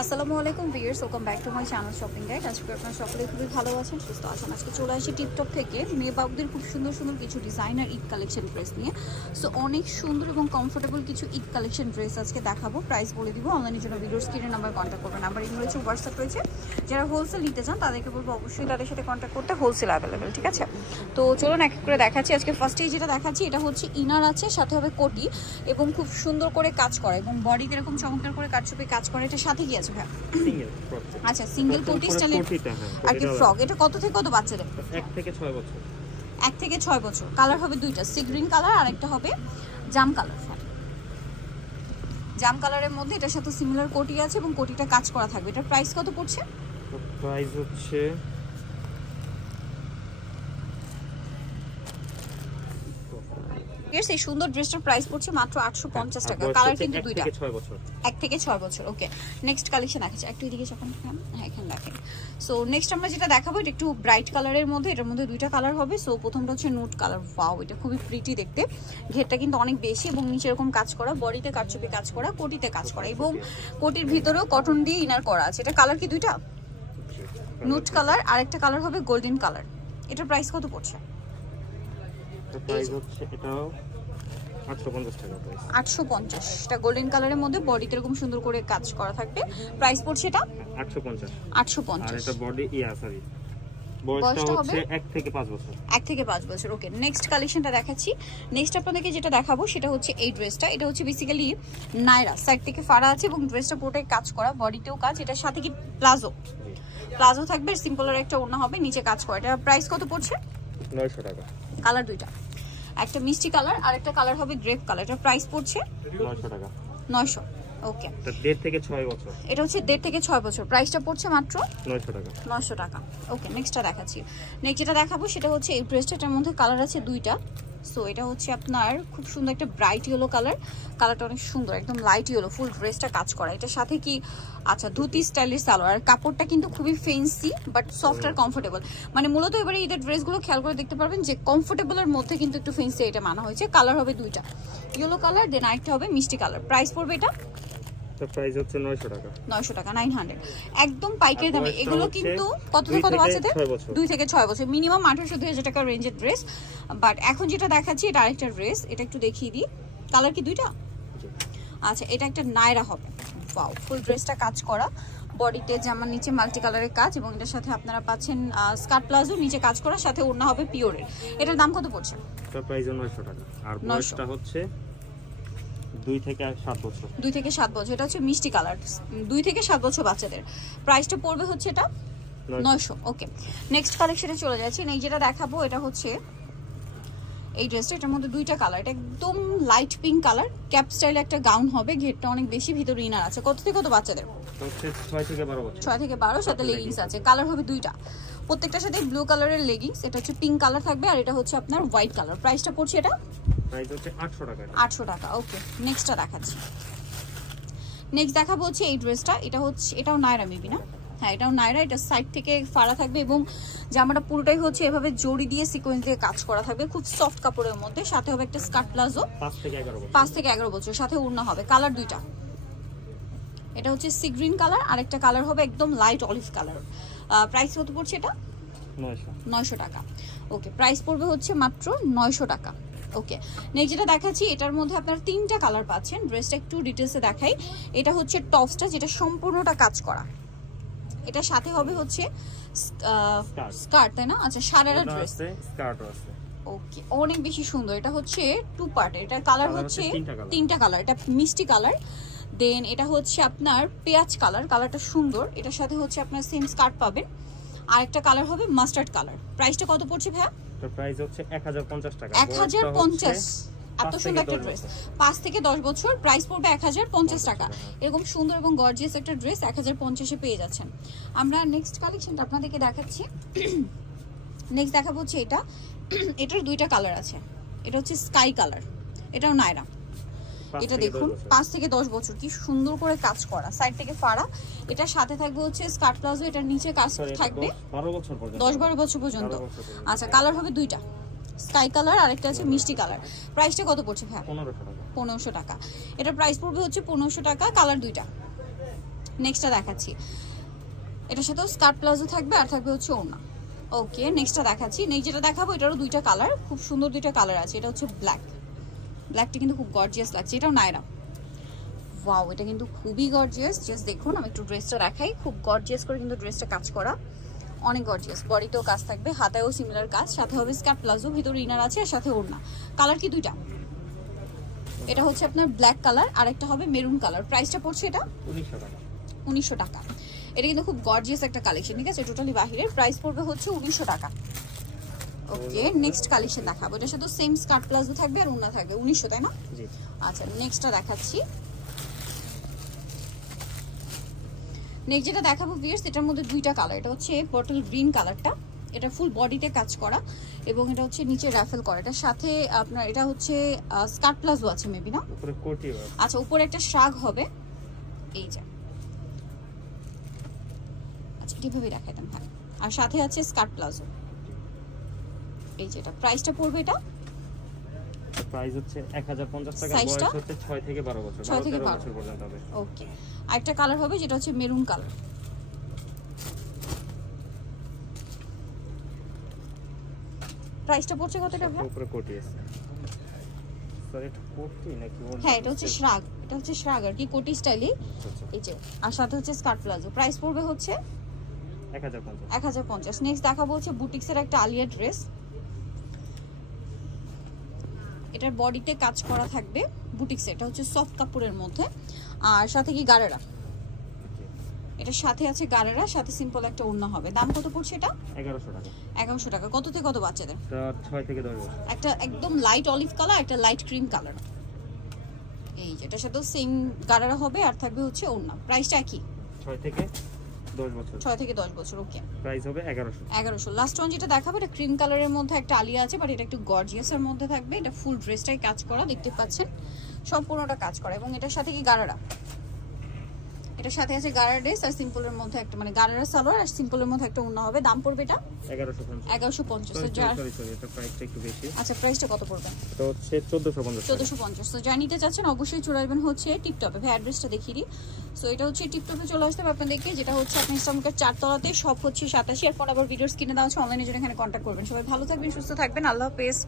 আসসালামু আলাইকুম viewers, welcome back to my channel shopping guide. আজকে আপনারা সকলেই খুবই ভালো আছেন, সুস্থ আছেন। আজকে চলে আসি টিপটপ থেকে মেয়ে বাবুদের খুব সুন্দর সুন্দর কিছু ডিজাইনার ঈদ কালেকশন ড্রেস নিয়ে। সো অনেক সুন্দর এবং কমফোর্টেবল কিছু ঈদ কালেকশন ড্রেস আজকে দেখাবো। প্রাইস বলে দিব, অনলাইনের জন্য ভিডিওর স্ক্রিনের নাম্বার কন্ট্যাক্ট করবেন। নাম্বার ইন রয়েছে, হোয়াটসঅ্যাপ রয়েছে। যারা হোলসেল নিতে চান তাদেরকে বলবো অবশ্যই তাদের সাথে কন্ট্যাক্ট করতে, হোলসেল অ্যাভেলেবেল, ঠিক আছে? তো চলুন এক এক করে দেখাচ্ছি। আজকে ফার্স্টেই যেটা দেখাচ্ছি এটা হচ্ছে ইনার আছে, সাথে হবে কোটি এবং খুব সুন্দর করে কাজ করা এবং বডিতে এরকম চমৎকার করে কাটছুপি কাজ করে। এটা সাথে কি আছে ভাই? আচ্ছা, সিঙ্গেল কোটি স্টাইলের আর কি ফ্রক। এটা কত থেকে কত বাচ্চাদের? 1 থেকে 6 বছর। 1 থেকে 6 বছর। কালার হবে দুইটা, সি গ্রিন কালার আর একটা হবে জাম কালার। জাম কালারের মধ্যে এটার সাথে সিমিলার কোটি আছে এবং কোটিটা কাজ করা থাকবে। এটার প্রাইস কত পড়ছে? প্রাইস হচ্ছে এই সুন্দর ড্রেসটার প্রাইস পড়ছে মাত্র 850 টাকা। কালার কিন্তু দুইটা, 1 থেকে 6 বছর। ওকে, নেক্সট কালেকশন আছে, একটু এদিকে যখন হ্যাঁ এখানে দেখেন। সো নেক্সট আমরা যেটা দেখাবো এটা একটু ব্রাইট কালারের মধ্যে। এটার মধ্যে দুইটা কালার হবে। সো প্রথমটা হচ্ছে নুট কালার। ওয়াও, এটা খুবই প্রিটি দেখতে। ঘেরটা কিন্তু অনেক বেশি এবং নিচে এরকম কাজ করা, বডিতে কাটছুপি কাজ করা, কোটিতে কাজ করা এবং কোটির ভিতরেও কটন দিয়ে ইনার করা আছে। এটা কালার কি দুইটা? নুট কালার আর একটা কালার হবে গোল্ডেন কালার। এটার প্রাইস কত পড়ছে? প্রাইস হচ্ছে এটাও 850 টাকা প্রাইস। 850 এটা গোল্ডেন কালারের মধ্যে বডিতে এরকম সুন্দর করে কাজ করা থাকবে। প্রাইস পড়ছে এটা 850। 850 আর এটা বডি সরি বয়সটা হচ্ছে 1 থেকে 5 বছর। 1 থেকে 5 বছর। ওকে, নেক্সট কালেকশনটা দেখাচ্ছি। নেক্সট আপনাদেরকে যেটা দেখাবো সেটা হচ্ছে এই ড্রেসটা। এটা হচ্ছে বেসিক্যালি নায়রা, সাইড থেকে ফাড়া আছে এবং ড্রেসটা পুরোটাই কাজ করা, বডিতেও কাজ। এটার সাথে কি প্লাজো থাকবে, সিম্পলের একটা ওড়না হবে, নিচে কাজ করা। এটা প্রাইস কত পড়ছে? 900 টাকা। কালার দুইটা, একটা মিষ্টি কালার আর একটা কালার হবে গ্রেপ কালার। এটা প্রাইস পড়ছে 900 টাকা। 900। ওকে, এটা 1.5 থেকে 6 বছর। এটা হচ্ছে 1.5 থেকে 6 বছর। প্রাইসটা পড়ছে মাত্র 900 টাকা। 900 টাকা। ওকে, নেক্সটটা দেখাচ্ছি। নেক্সট যেটা দেখাবো সেটা হচ্ছে এই ড্রেসটার মধ্যে কালার আছে দুইটা। সো এটা হচ্ছে আপনার খুব সুন্দর একটা ব্রাইট ইয়েলো কালার। কালারটা অনেক সুন্দর, একদম লাইট ইয়েলো, ফুল ড্রেসটা কাজ করা। এটার সাথে কি আচ্ছা ধুতি স্টাইলের সালোয়ার। কাপড়টা কিন্তু খুবই ফেন্সি বাট সফট আর কমফোর্টেবল। মানে মূলত এবারে ঈদের ড্রেসগুলো খেয়াল করে দেখতে পারবেন যে কমফোর্টেবলের মধ্যে কিন্তু একটু ফেন্সি এটা মানা হয়েছে। কালার হবে দুইটা, ইয়েলো কালার দেন আরেকটা হবে মিষ্টি কালার। প্রাইস পড়বে এটা? প্রাইস হচ্ছে 900 টাকা। 900 টাকা, 900 একদম পাইকারি দামে। এগুলো কিন্তু কত থেকে কত বাচ্চাদের? 2 থেকে 6 বছর, মিনিমাম 1800-2000 টাকা রেঞ্জের ড্রেস। বাট এখন যেটা দেখাচ্ছি এটা আরেকটা ড্রেস, এটা একটু দেখিয়ে দিই। কালার কি দুইটা? আচ্ছা, এটা একটা নায়রা হবে। ওয়াও, ফুল ড্রেসটা কাজ করা, বডিতে জামার নিচে মাল্টি কালারের কাজ এবং এটার সাথে আপনারা পাচ্ছেন স্কার্ট প্লাজো, নিচে কাজ করা, সাথে ওড়না হবে পিওরের। এটার দাম কত পড়ছে? এটার প্রাইস 900 টাকা। আর বয়সটা হচ্ছে 2 থেকে 7 বছর। 2 থেকে 7 বছর। এটা হচ্ছে মিষ্টি কালার, 2 থেকে 7 বছর বাচ্চাদের। প্রাইসটা পড়বে হচ্ছে এটা 900। ওকে, নেক্সট কালেকশনে চলে যাচ্ছি। এই যেটা দেখাবো এটা হচ্ছে এই ড্রেসটা। এটার মধ্যে দুইটা কালার। এটা একদম লাইট পিঙ্ক কালার, ক্যাপ স্টাইলে একটা গাউন হবে, ঘেরটা অনেক বেশি, ভিতরে ইনার আছে। কত থেকে কত বাচ্চাদের? 6 থেকে 12 বছর। 6 থেকে 12, সাথে লেগিংস আছে। কালার হবে দুইটা, প্রত্যেকটার সাথে ব্লু কালারের লেগিংস। এটা হচ্ছে পিঙ্ক কালার থাকবে আর এটা হচ্ছে আপনার হোয়াইট কালার। প্রাইসটা পড়ছে এটা প্রাইস হচ্ছে 800 টাকা। 800 টাকা। ওকে, নেক্সটটা দেখাচ্ছি। নেক্সট দেখাবো হচ্ছে এই ড্রেসটা। এটা হচ্ছে, এটাও নায়রা মেবি না? হ্যাঁ, এটাও নায়রা। এটা সাইড থেকে ফাড়া থাকবে এবং জামাটা পুরোটাই হচ্ছে এভাবে জড়ি দিয়ে সিকোয়েন্স দিয়ে কাজ করা থাকবে, খুব সফট কাপড়ের মধ্যে। সাথে হবে একটা স্কার্ট প্লাজো, 5 থেকে 11 বছর, সাথে ওড়না হবে। কালার দুইটা, এটা হচ্ছে সি গ্রিন কালার আর একটা কালার হবে একদম লাইট অলিভ কালার। প্রাইস কত পড়ছে এটা? 900 টাকা। ওকে, প্রাইস পড়বে হচ্ছে মাত্র 900 টাকা। ওকে, নেক্সট যেটা দেখাচ্ছি এটার মধ্যে আপনার 3টা কালার পাচ্ছেন। ড্রেসটা একটু ডিটেলসে দেখাই। এটা হচ্ছে টপসটা, যেটা সম্পূর্ণটা কাজ করা। এটার সাথে হবে হচ্ছে স্কার্ট, তাই না? আচ্ছা, সারারা ড্রেস, স্কার্টও আছে। ওকে, অনেক বেশি সুন্দর। এটা হচ্ছে 2 পার্ট। এটা কালার হচ্ছে 3টা কালার। এটা মিষ্টি কালার, দেন এটা হচ্ছে আপনার পেঁয়াজ কালার। কালারটা সুন্দর। এটার সাথে হচ্ছে আপনার সেম স্কার্ট পাবেন। আরেকটা কালার হবে মাস্টার্ড কালার। প্রাইসটা কত পড়ছে ভাইয়া? প্রাইস হচ্ছে 1050 টাকা। 1050। এত সুন্দর একটা ড্রেস, 5 থেকে 10 বছর। প্রাইস পড়বে 1050 টাকা। এরকম সুন্দর এবং গর্জিয়াস একটা ড্রেস 1050-এ পেয়ে যাচ্ছেন। আমরা নেক্সট কালেকশনটা আপনাদেরকে দেখাচ্ছি। নেক্সট দেখাবো হচ্ছে এটা। এটার দুইটা কালার আছে। এটা হচ্ছে স্কাই কালার, এটাও নায়রা। এটা দেখুন 5 থেকে 10 বছর, কি সুন্দর করে কাজ করা, সাইড থেকে ফাড়া। এটার সাথে থাকবে হচ্ছে স্কার্ট প্লাজো, এটার নিচে কাজ থাকবে 10-12 বছর পর্যন্ত। আচ্ছা, কালার হবে দুইটা, স্কাই কালার আর একটা আছে মিষ্টি কালার। প্রাইসটা কত পড়ছে ভাই? 1500 টাকা। এটার প্রাইস পড়বে হচ্ছে 1500 টাকা। কালার দুইটা। নেক্সটটা দেখাচ্ছি, এটার সাথেও স্কার্ট প্লাজো থাকবে আর থাকবে হচ্ছে ওড়না। ওকে, নেক্সটটা দেখাচ্ছি। নেক্সট যেটা দেখাবো এটারও দুইটা কালার, খুব সুন্দর দুইটা কালার আছে। এটা হচ্ছে ব্ল্যাক, ব্ল্যাকটা কিন্তু খুব গর্জিয়াস লাগছে, এটাও নায়রা। ওয়াও, এটা কিন্তু খুবই গর্জিয়াস। জাস্ট দেখুন, আমি একটু ড্রেসটা দেখাই, খুব গর্জিয়াস করে কিন্তু ড্রেসটা কাজ করা, অনেক গর্জিয়াস। বডিতেও কাজ থাকবে, হাতায়ও সিমিলার কাজ, সাথে হবে স্কার্ট প্লাজো, ভিতরে ইনার আছে আর সাথে ওড়না। কালার কি দুইটা? এটা হচ্ছে আপনার ব্ল্যাক কালার আর একটা হবে মেরুন কালার। প্রাইসটা পড়ছে এটা 1900 টাকা। 1900 টাকা। এটা কিন্তু খুব গর্জিয়াস একটা কালেকশন, ঠিক আছে, টোটালি বাহিরের। প্রাইস পড়বে হচ্ছে 1900 টাকা। ওকে, নেক্সট কালেকশন দেখাবো, এটার সাথে সেম স্কার্ট প্লাজো থাকবে আর ওড়না থাকবে। 1900, তাই না? জি। আচ্ছা, নেক্সটটা দেখাচ্ছি। নেক্সট যেটা দেখাবো ভিউয়ার্স, এটার মধ্যে দুইটা কালার। এটা হচ্ছে বটল গ্রিন কালারটা, এটা ফুল বডিতে কাজ করা এবং এটা হচ্ছে নিচে রাফেল করা। এটার সাথে আপনার এটা হচ্ছে স্কার্ট প্লাজো আছে মেবি, না? উপরে কোটি হবে। আচ্ছা, উপরে একটা শ্রাগ হবে, এই যে, আচ্ছা এইভাবে দেখাই দেন। হ্যাঁ, আর সাথে আছে স্কার্ট প্লাজো, এই যে। এটা প্রাইসটা পড়বে, এটা প্রাইস হচ্ছে 1050 টাকা। সাইজটা বয়স হচ্ছে 6 থেকে 12 বছর, 6 থেকে 12 বছর পর্যন্ত হবে। ওকে, আরেকটা কালার হবে যেটা হচ্ছে মেরুন কালার। প্রাইসটা পড়ছে কত টাকা? উপরে কোটি আছে। সরি, এটা কোটি নাকি? হ্যাঁ, এটা হচ্ছে শ্রাগ, এটা হচ্ছে শ্রাগ আর কি, কোটি স্টাইলি, এই যে। আর সাথে হচ্ছে স্কার্ট প্লাজো। প্রাইস পড়বে হচ্ছে 1050। 1050। নেক্সট দেখাবো হচ্ছে বুটিক্সের একটা আলিয়া ড্রেস। এটার বডিতে কাজ করা থাকবে বুটিক্স, এটা হচ্ছে সফট কাপড়ের মধ্যে আর সাথে কি গারারা। এটার সাথে আছে গারারা, সাথে সিম্পল একটা ওড়না হবে। দাম কত পড়ছে এটা? 1100 টাকা। 1100 টাকা। কত থেকে কত বাচ্চাদের? এটা 6 থেকে 10 বছর। একটা একদম লাইট অলিভ কালার, একটা লাইট ক্রিম কালার, এই যে। এটার সাথেও সেম গারারা হবে আর থাকবে হচ্ছে ওড়না। প্রাইসটা কি? 6 থেকে 10 বছর। 6 থেকে 10 বছর। ওকে, প্রাইস হবে 1100। 1100। লাস্ট ওয়ান যেটা দেখাবো, এটা ক্রিম কালারের মধ্যে একটা আলিয়া আছে, বাট এটা একটু গর্জিয়াসের মধ্যে থাকবে। এটা ফুল ড্রেসটাই কাজ করা, দেখতে পাচ্ছেন সম্পূর্ণটা কাজ করা। এবং এটার সাথে কি গারারা, এটার সাথে আছে গারারা ড্রেস আর সিম্পলের মধ্যে একটা, মানে গারারা সালোয়ার আর সিম্পলের মধ্যে একটা ওড়না হবে। দাম পড়বে এটা 1150। সরি, এটা প্রাইসটা একটু বেশি। আচ্ছা, প্রাইসটা কত পড়বে? এটা হচ্ছে 1450। 1450। তো যা নিতে চাচ্ছেন অবশ্যই চলে আসবেন হচ্ছে টিপটপে। ভাই অ্যাড্রেসটা দেখিয়ে দিই। সো এটা হচ্ছে টিপটপে চলে আসতে হবে আপনাদেরকে, যেটা হচ্ছে আপনার ইসলামকের 4 তলাতে, সব হচ্ছে 87। আর ফোন আবার ভিডিওস কিনে দেওয়া হচ্ছে, অনলাইনে জন্য এখানে কন্ট্যাক্ট করবেন। সবাই ভালো থাকবেন, সুস্থ থাকবেন, আল্লাহ হাফেজ।